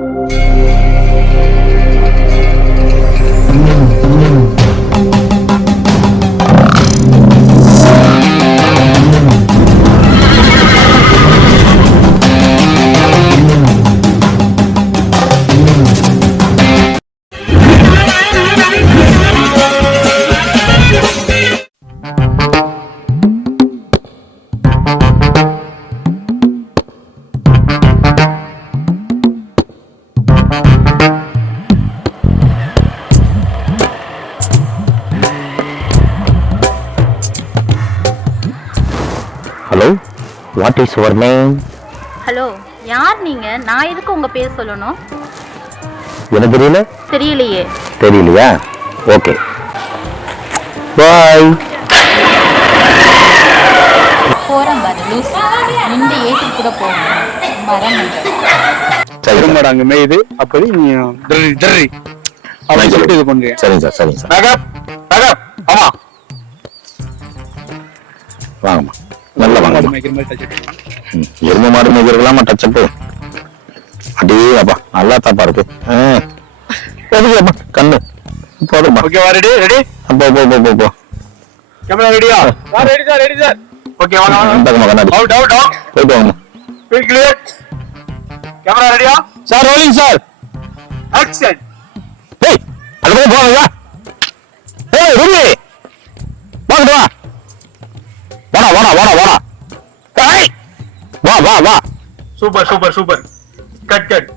Hello, what is your name? Hello, யார் நீங்க? நான் எதுக்கு உங்க பேர் சொல்லணும்? எனக்கு தெரியல. தெரியலையே. தெரியலையா? ஓகே, பாய். போறேன் பாரு லூஸ். நின்று ஏற்றி கூட போகணும். வரேன். திரும்ப அங்க மேயுது. அப்போது நீ தர்றி அவன் சொல்லிட்டு இது பண்ணுங்க. சரிங்க சார், சரிங்க சார். ஆமா வாங்கம்மா, நல்ல வாங்க. மேய்க்கிற மாதிரி டச் எருமை மாடு மேய்க்கிறதுலாமா டச்சப்பு? அப்படியே அப்பா நல்லா தாப்பா இருக்கு. எதுக்குப்பா கண்ணு போதும்மா. ஓகே, வா. Ready ready. போ போ போ போ போ. கேமரா ரெடியா? Ready sir, ready sir. Okay, வாங்க வாங்க. இந்தாங்கம்மா கண்ணாடி. Out out out. போயிட்டு வாங்கம்மா. Feel clear. கேமரா ரெடியா? Sir rolling sir. ஆக்ஷன். ஏய், அது போய் போங்க. ஏய் ரெடி. வாங்க வா. வாடா வாடா வாடா வாடா. ஏய் வா வா வா. Super super super. Cut cut.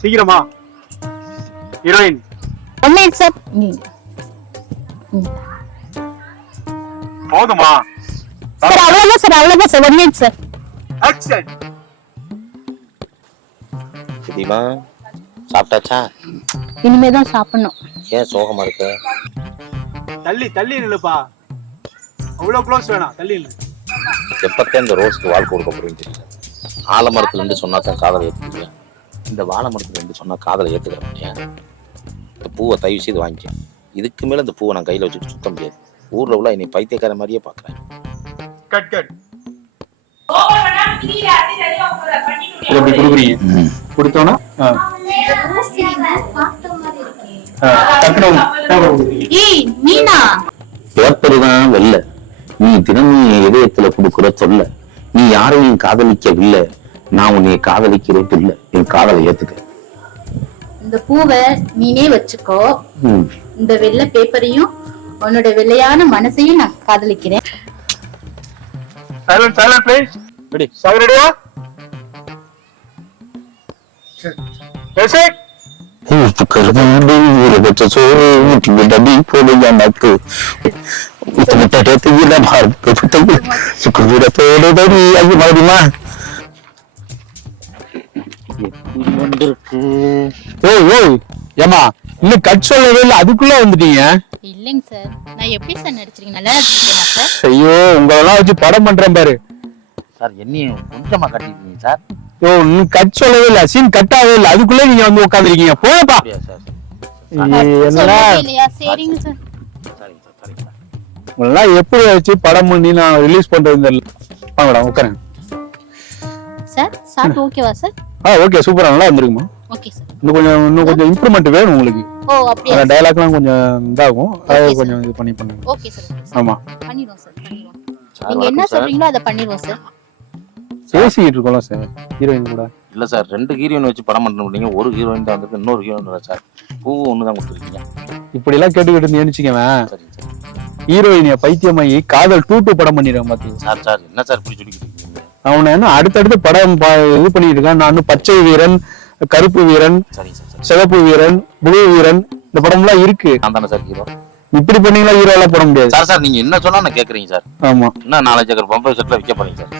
சீக்கிரமா. ஹீரோயின். One minute sir. போதுமா? சார் அவ்வளவுதான் சார், அவ்வளவுதான் sir. One minute sir. Action. Deepa, சாப்பிட்டாச்சா? இனிமே தான் சாப்பிடணும். ஏன் சோகமா இருக்கு? தள்ளி தள்ளி நில்லுப்பா. அவ்வளவு க்ளோஸ் வேணாம், தள்ளி நில்லு. எப்பத்தே இந்த ரோஸ்க்கு வாழ்க்கை கொடுக்க போறீங்க தெரியல. ஆலமரத்துல இருந்து சொன்னா தான் காதலை ஏத்துக்குவியா? இந்த வாழை மரத்துல இருந்து சொன்னா காதலை ஏத்துக்கிற மாட்டியா? இந்த பூவை தயவு செய்து வாங்கிக்க. இதுக்கு மேல இந்த பூவை நான் கையில வச்சுட்டு சுத்த முடியாது. ஊர்ல உள்ள என்னை பைத்தியக்கார மாதிரியே பாக்குறேன். Cut cut. எப்படி குடுக்குறீங்க? குடுத்தோன்னா ஏய் மீனா, பேப்பருதான் வெல்ல. நீ தினமும் என் இதயத்துல கொடுக்குற சொல்ல. நீ யாரையும் காதலிக்கவில்லை, நான் உன்னை காதலிக்கிறது இல்லை. என் காதலை ஏத்துக்க. இந்த பூவை நீனே வச்சுக்கோ. இந்த வெள்ளை பேப்பரையும் உன்னோட வெள்ளையான மனசையும் நான் காதலிக்கிறேன். Silent silent please. Ready sir, ரெடியா? பேசிக் ஏமா இன்னும் கட் சொல்லவே இல்லை, அதுக்குள்ள வந்துட்டீங்க. இல்லைங்க சார், நான் எப்படி சார் நடிச்சிருக்கேன்? நல்லா நடிச்சிருக்கேனா சார்? ஐயோ, உங்களெல்லாம் வச்சு படம் பண்றேன் பாரு. சார் என்னையும் கொஞ்சமா கட்டிருக்கீங்க சார். ஓ, இன்னும் கட் சொல்லவே இல்லை, சீன் கட் ஆகவே இல்லை, அதுக்குள்ள நீங்க வந்து உட்காந்துருக்கீங்க. போப்பா. சரிங்க சார். உங்களெல்லாம் எப்படி வச்சு படம் பண்ணி நான் ரிலீஸ் பண்றது தெரியல. வாங்கடா உட்காருங்க சார். சார் ஓகேவா சார்? ஓகே, சூப்பரா நல்லா வந்திருக்குமா? Okay sir. இன்னும் கொஞ்சம் இம்ப்ரூவ்மெண்ட் வேணும் உங்களுக்கு. ஓ அப்படியே. அந்த டயலாக்லாம் கொஞ்சம் இதாகும், அதை கொஞ்சம் இது பண்ணி பண்ணுங்க. Okay sir. ஆமா, பண்ணிடுவோம் சார், பண்ணிடுவோம். நீங்க என்ன சொல்றீங்களோ அதை பண்ணிடுவோம் சார். பேசிக்கிட்டு இருக்கோம்ல சார் ஹீரோயின் கூட. இல்ல சார், 2 ஹீரோயின் வச்சு படம் பண்ணீங்க. ஒரு ஹீரோயின் தான் வந்து, இன்னொரு ஹீரோயின் இல்லை சார். பூவும் ஒண்ணுதான் கொடுத்துருக்கீங்க. இப்படி எல்லாம் கேட்டுக்கிட்டு நினைச்சுக்கவேன். சரி சார். ஹீரோயினிய பைத்தியமாயி காதல் 2 படம் பண்ணிடுவேன் பாத்தீங்க சார். சார் என்ன சார் இப்படி சொல்லிக்கிட்டு இருக்கீங்க? அவனை என்ன அடுத்தடுத்து படம் இது பண்ணிட்டு இருக்கான். நான் பச்சை வீரன், கருப்பு வீரன், சிவப்பு வீரன், ப்ளூ வீரன், இந்த படம் எல்லாம் இருக்கு. நான் தானே சார் ஹீரோ. இப்படி பண்ணீங்களா ஹீரோ எல்லாம் போட முடியாது சார். சார் நீங்க என்ன சொன்னா நான் கேக்குறீங்க சார். ஆமா, என்ன 4 ஏக்கர் பம்பர் செட்ல விற்க போறீங்க சார்?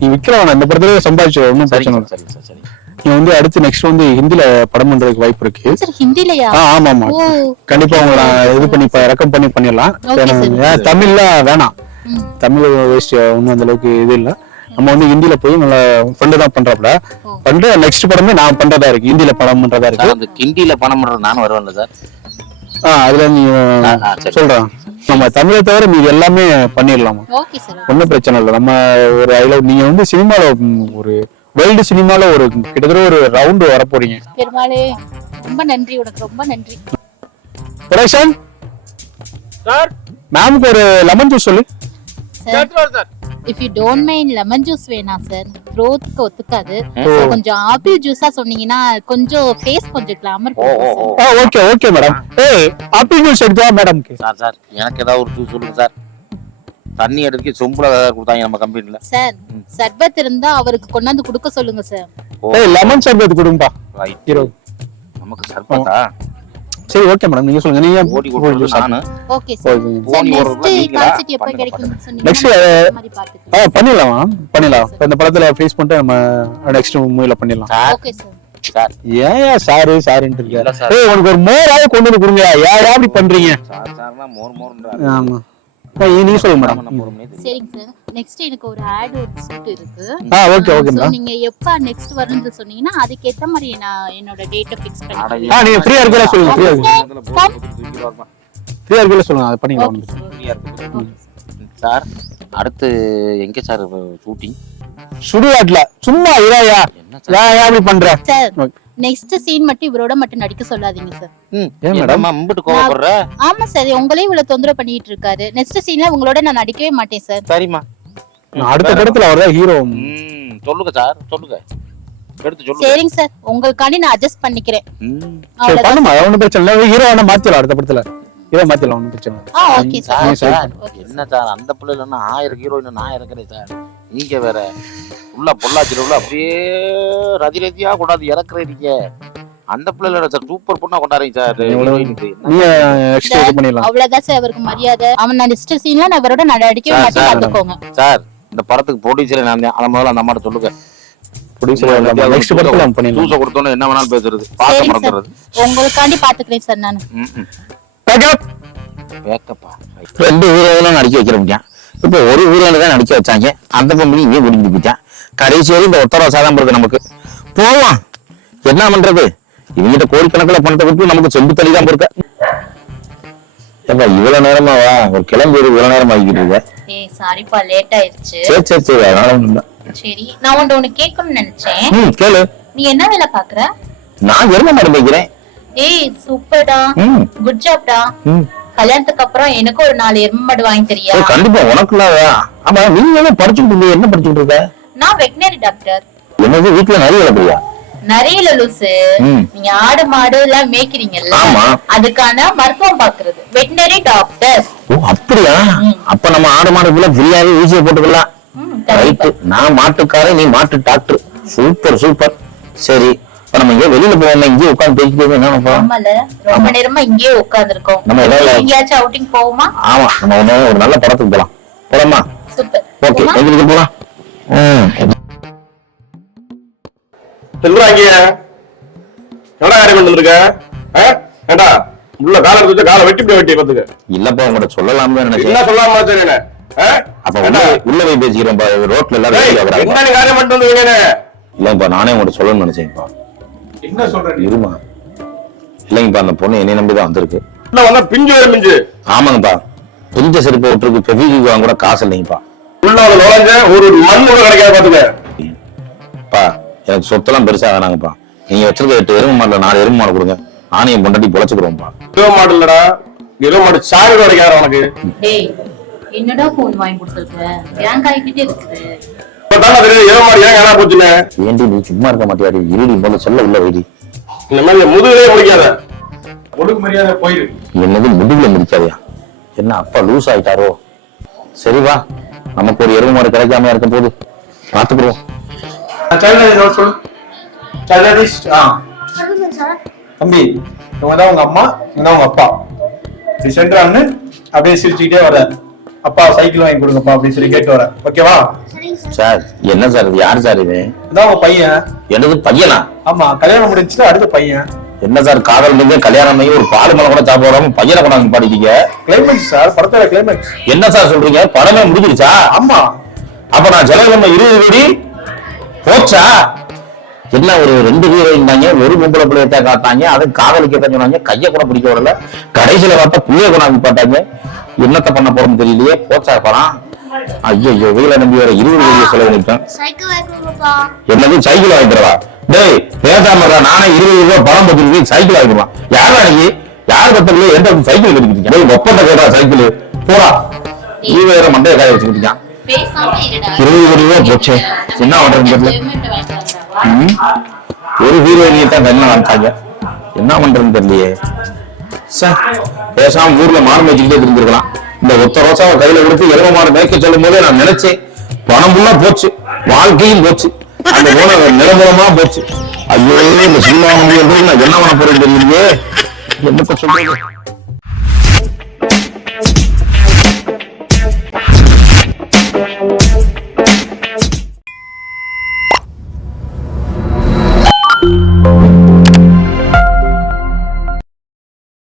நீ விக்கிறவன இந்த படத்துல சம்பாதிச்சு ஒன்னும் பிரச்சனை இல்லை. சரி சார், சரி. நீ வந்து அடுத்து நெக்ஸ்ட் வந்து ஹிந்தில படம் பண்றதுக்கு வாய்ப்பு இருக்கு. சார் ஹிந்திலயா? ஆமா ஆமா, கண்டிப்பா உங்களை இது பண்ணி ரெக்கம் பண்ணி பண்ணிடலாம். தமிழ்ல வேணாம், தமிழ் வேஸ்ட் ஒன்னும் அந்த அளவுக்கு இது இல்ல. நம்ம வந்து ஹிந்தில போய் நல்ல ஃப்ரெண்டு தான் பண்றப்பட பண்ற நெக்ஸ்ட் படமே நான் பண்றதா இருக்கு, ஹிந்தில படம் பண்றதா இருக்கு. அந்த ஹிந்தில படம் பண்றது நானும் வருவேன்ல சார். அதுல நீ சொல்றேன், நம்ம தமிழை தவிர மீது எல்லாமே பண்ணிடலாமா? ஒன்னும் பிரச்சனை இல்லை. நம்ம ஒரு அதுல நீங்க வந்து சினிமால ஒரு வேர்ல்டு சினிமால ஒரு கிட்டத்தட்ட ஒரு ரவுண்டு வர போறீங்க. பெருமாளே ரொம்ப நன்றி, உனக்கு ரொம்ப நன்றி. ப்ரொடக்ஷன் சார் மேம்க்கு ஒரு லெமன் ஜூஸ் சொல்லு. Sir sir if you don't mind lemon juice வேணாம் சார், த்ரோட்க்கு ஒத்துக்காது. So, கொஞ்சம் ஆப்பிள் ஜூஸா சொன்னீங்கன்னா கொஞ்சம் ஃபேஸ் கொஞ்சம் கிளாமர் கொடுக்கும் சார். Okay okay madam. ஏய் ஆப்பிள் ஜூஸ் எடுத்தா மேடம்க்கு. சார் எனக்கு ஏதாவது ஒரு ஜூஸ் சொல்லுங்க சார். தண்ணி எடுக்க சொம்புல கொடுத்தாங்க நம்ம கம்பெனில. சார் சர்பத் இருந்தா அவருக்கு கொண்டாந்து கொடுக்க சொல்லுங்க சார். ஏய் லெமன் சர்பத் கொடுங்கப்பா. ரைட். ஹீரோ நமக்கு சர்பத்தா? சரி ஓகே மேடம், நீங்க சொல்லுங்க. நீங்க ஓடி கொடுறது நானு. Okay sir. Sir next concept எப்ப கிடைக்கும்னு சொன்னீங்க. நெக்ஸ்ட் மாதிரி பாத்துக்கலாம். பண்ணிடலாம். இந்த படத்துல ஃபேஸ் பண்ணிட்டு நம்ம நெக்ஸ்ட் மூவில பண்ணிடலாம். Okay sir. சார் ஏன் சாருன்ட்டு இல்ல இருக்க? சார். ஏய் உனக்கு ஒரு மோராவே கொண்டு வந்து கொடுங்க. யாரா அப்படி பண்றீங்க? சார்னா மோர்ன்றா. ஆமா. நீங்க சொல்லுங்க மேடம். சரிங்க சார். நெக்ஸ்ட் எனக்கு ஒரு ஆட் ஒரு ஷூட் இருக்கு. Okay okay So, madam. நீங்க எப்ப நெக்ஸ்ட் வரணும்னு சொன்னீங்கன்னா அதுக்கு ஏத்த மாதிரி நான் என்னோட டேட்டை ஃபிக்ஸ் பண்ணிக்கிறேன். நீங்க ஃப்ரீயா இருக்கல சொல்லுங்க. ஃப்ரீயா இருக்கல சொல்லுங்க. அது பண்ணிக்கலாம். சார் அடுத்து எங்க சார் ஷூட்டிங்? சுடுகாட்ல சும்மா இராயா. என்ன ஏன் அப்படி பண்ற? சார் நெக்ஸ்ட் சீன் மட்டும் இவரோட மட்டும் நடிக்க சொல்லாதீங்க சார். ஏன் மேடம் அம்பிட்டு கோவப்படுற? ஆமா சார், உங்களே இவ்வளவு தொந்தரவு பண்ணிட்டு இருக்காரு. நெக்ஸ்ட் சீன்ல உங்களோட நான் நடிக்கவே மாட்டேன் சார். சரிம்மா. அடுத்த படத்துல அவர்தான் ஹீரோ. சொல்லுங்க சார், சொல்லுங்க. எடுத்து சொல்லுங்க. சரிங்க சார், உங்களுக்காண்டி நான் அட்ஜஸ்ட் பண்ணிக்கிறேன். சரி பண்ணுமா, ஒன்னும் பிரச்சனை இல்ல. ஹீரோ வேணா மாத்திடலாம். அடுத்த படத்துல ஹீரோ மாத்திடலாம், ஒன்னும் பிரச்சனை இல்ல. Okay sir. சார் என்ன சார் அந்த பிள்ளை இல்லைன்னா 1000 ஹீரோயின் நான் இறக்குறேன் சார். நீங்க வேற உள்ள பொள்ளாச்சியில் உள்ள அப்படியே ரதிரதியா கொண்டாந்து இறக்குறீங்க. அந்த பிள்ளை இல்ல சார், சூப்பர் பொண்ணா கொண்டாடுறீங்க சார். நீங்க நெக்ஸ்ட் இது பண்ணிடலாம். அவ்வளவுதான் சார் அவருக்கு மரியாதை. அவன் நெக்ஸ்ட் சீன்ல நான் இவரோட நடிக்கவே மாட்டேன், பாத்துக்கோங்க சார். இந்த படத்துக்கு ப்ரொடியூசரே நான் தான். அத முதல்ல அந்த அம்மாட்ட சொல்லுங்க. ப்ரொடியூசர் நெக்ஸ்ட் படத்துல நம்ம பண்ணிடலாம். ஜூஸ் கொடுத்தோன்னு என்ன வேணாலும் பேசுறது, பாக்க சரிங்க மறந்துறது. சார், உங்களுக்காண்டி பாத்துக்கிறேன் சார் நான். பேக்கப்பா 2 ஹீரோயிலும் நடிக்க வைக்கிற முடியும். இப்போ ஒரு ஹீரோயில தான் நடிக்க வச்சாங்க. அந்த பொம்பளை இங்கே முடிஞ்சு போயிட்டான். கடைசி வரை இந்த ஒத்தரவா சாதம் இருக்கு நமக்கு. போவான் என்ன பண்றது? இவங்கிட்ட கோடிக்கணக்கில் பணத்தை கொடுத்து நமக்கு சொம்பு தள்ளி தான் இருக்க. ஏப்பா இவ்வளவு நேரமா வா, ஒரு கிளம்பி இவ்வளவு நேரம் ஆகிக்கிட்டு இருக்க. ஏய் சாரிப்பா, லேட் ஆயிருச்சு. சரி அதனால ஒண்ணும். சரி, நான் ஒன்னு கேட்கணும்னு நினைச்சேன். கேளு. நீ என்ன வேலை பாக்குற? நான் எருமை மாடு வைக்கிறேன். ஏய் சூப்பர்டா, குட் ஜாப்டா. கல்யாணத்துக்கு அப்புறம் எனக்கு ஒரு 4 எருமை மாடு வாங்கி தரியா? கண்டிப்பா உனக்குலாம். ஆமா நீங்க என்ன படிச்சுட்டு என்ன படிச்சுட்டு இருக்க? நான் வெட்டினரி டாக்டர். என்னது வீட்டுல நிறைய வளர்ப்பியா? நிறைய லூசு. நீங்க ஆடு மாடு எல்லாம் மேய்க்கிறீங்கல்ல, அதுக்கான மருத்துவம் பாக்குறது வெட்டினரி டாக்டர். ஓ அப்படியா? அப்ப நம்ம ஆடு மாடுக்குள்ள ஃப்ரீயாவே ஊசியை போட்டுக்கலாம். ரைட்டு. நான் மாட்டுக்காரன், நீ மாட்டு டாக்டர். Super super. சரி இப்ப நம்ம இங்க வெளியில போவோம். இங்கே உட்காந்து பேசிட்டு என்ன ஆமால, ரொம்ப நேரமா இங்கேயே உட்கார்ந்து இருக்கோம். நம்ம எங்கேயாச்சும் அவுட்டிங் போவோமா? ஆமா நம்ம ஒரு நல்ல படத்துக்கு போலாம். போலாமா? சூப்பர். ஓகே எங்களுக்கு போலாம். செல்வராங்க என்னடா காரியம் பண்ணிருக்க? ஏண்டா உள்ள கால எடுத்து காலை வெட்டி பாத்துக்க. இல்லப்பா உங்கள்ட்ட சொல்லலாம்னு நினைச்சேன். என்ன சொல்லாம தெரியல. அப்ப உள்ள போய் பேசிக்கிறோம். ரோட்ல எல்லாரும் என்ன காரியம் பண்ணிட்டு வந்தீங்க? இல்லப்பா நானே உங்கள்ட்ட சொல்லணும்னு நினைச்சேன்ப்பா. என்ன சொல்ற? இருமா. இல்லைங்கப்பா அந்த பொண்ணு என்னை நம்பிதான் வந்திருக்கு. பிஞ்சு வர பிஞ்சு. ஆமாங்கப்பா, பிஞ்ச செருப்பு விட்டுருக்கு. பெவிக்கு வாங்க கூட காசு இல்லைங்கப்பா. உள்ள நுழைஞ்ச ஒரு மண் கூட கிடைக்காது பாத்துக்க. பா எனக்கு சொத்தெல்லாம் பெருசா வேணாங்கப்பா. நீங்க வச்சிருக்க 8 எருமை மாடுல 4 எருமை மாடு கொடுங்க. நானும் என் பொண்டாட்டி பொழைச்சுக்கிறோம்ப்பா. எருமை மாடு இல்லடா, எருமை மாடு சாறு கிடைக்காது உனக்கு. டேய் என்னடா போன் வாங்கி கொடுத்திருக்க? கேங் ஆகிக்கிட்டே இருக்குது. எருமை மாடு ஏன் காணா போச்சுன்னு ஏண்டி நீ சும்மா இருக்க மாட்டியாடி? இருடி முதல்ல சொல்ல உள்ள வைடி. இந்த மாதிரி முதுகுலே முடிக்காத. ஒழுங்கு மரியாதை போயிரு. என்னது முதுகுல முடிக்காதயா? என்ன அப்பா லூஸ் ஆயிட்டாரோ? சரி வா, நமக்கு ஒரு எருமை மாடு கிடைக்காம இருக்கும் போது பாத்துக்கிறோம். தம்பி இவங்கதான் உங்க அம்மா, இவங்கதான் உங்க அப்பா. இப்படி சென்றான்னு அப்படியே சிரிச்சுக்கிட்டே வர. அப்பா சைக்கிள் வாங்கி கொடுங்கப்பா அப்படின்னு சொல்லி கேட்டு வர. ஓகேவா சார்? என்ன சார் இது? யாரு சார் இது? இதான் உங்க பையன். என்னது பையனா? ஆமா, கல்யாணம் முடிஞ்சுட்டு அடுத்த பையன். என்ன சார் காதல் நீங்க கல்யாணம் ஒரு பால் மலை கூட சாப்பிடாம பையனை கொண்டாந்து பாடிட்டீங்க. கிளைமேக்ஸ் சார், படத்தோட கிளைமேக்ஸ். என்ன சார் சொல்றீங்க? படமே முடிஞ்சிருச்சா? ஆமா. அப்ப நான் செலவு 20 கோடி போச்சா? என்ன ஒரு 2 ஹீரோயின் தாங்க, ஒரு பொம்பளை பிள்ளையத்தை காட்டாங்க. அது காதலிக்கத்தான் சொன்னாங்க. கையை கூட பிடிக்க வரல. கடைசியில பார்த்தா புள்ளைய கொண்டாந்து பாட்டாங்க. என்னத்த பண்ண போறோம்னு தெரியலையே. போச்சா படம்? ஐயோ வீல நம்பி வர 20 கோடியை செலவழிப்பேன். என்னது சைக்கிள் வாங்கிக்கிறவா? டேய் பேசாம இருடா. நானே 20 ரூபாய் பணம் பத்தி சைக்கிள் வாங்கிடுவான். யாரா நீ? யார் பத்தல எந்த சைக்கிள் எடுத்துக்கிட்டீங்க? டேய் ஒப்பந்த கேடா சைக்கிள் போடா. நீ வேற மண்டைய காய வச்சுக்கிட்டீங்க. 20 கோடி ரூபாய் போச்சு. என்ன பண்றதுன்னு தெரியல. ஒரு ஹீரோயினியை தான் கண்ணா வாங்கிட்டாங்க. என்ன பண்றதுன்னு தெரியலையே. பேசாம ஊர்ல மாடு மேய்ச்சிக்கிட்டே இருந்திருக்கலாம். இந்த ஒத்த ரோசாவை கையில கொடுத்து எரும மாடு மேய்க்க சொல்லும் போதே நான் நினைச்சேன் பணம் ஃபுல்லா போச்சு, வாழ்க்கையும் போச்சு, அந்த போன நிலமூலமா போச்சு. ஐயோ இந்த சினிமா நான் என்ன பண்ண போறேன்னு தெரியலையே. என்ன சொல்றது?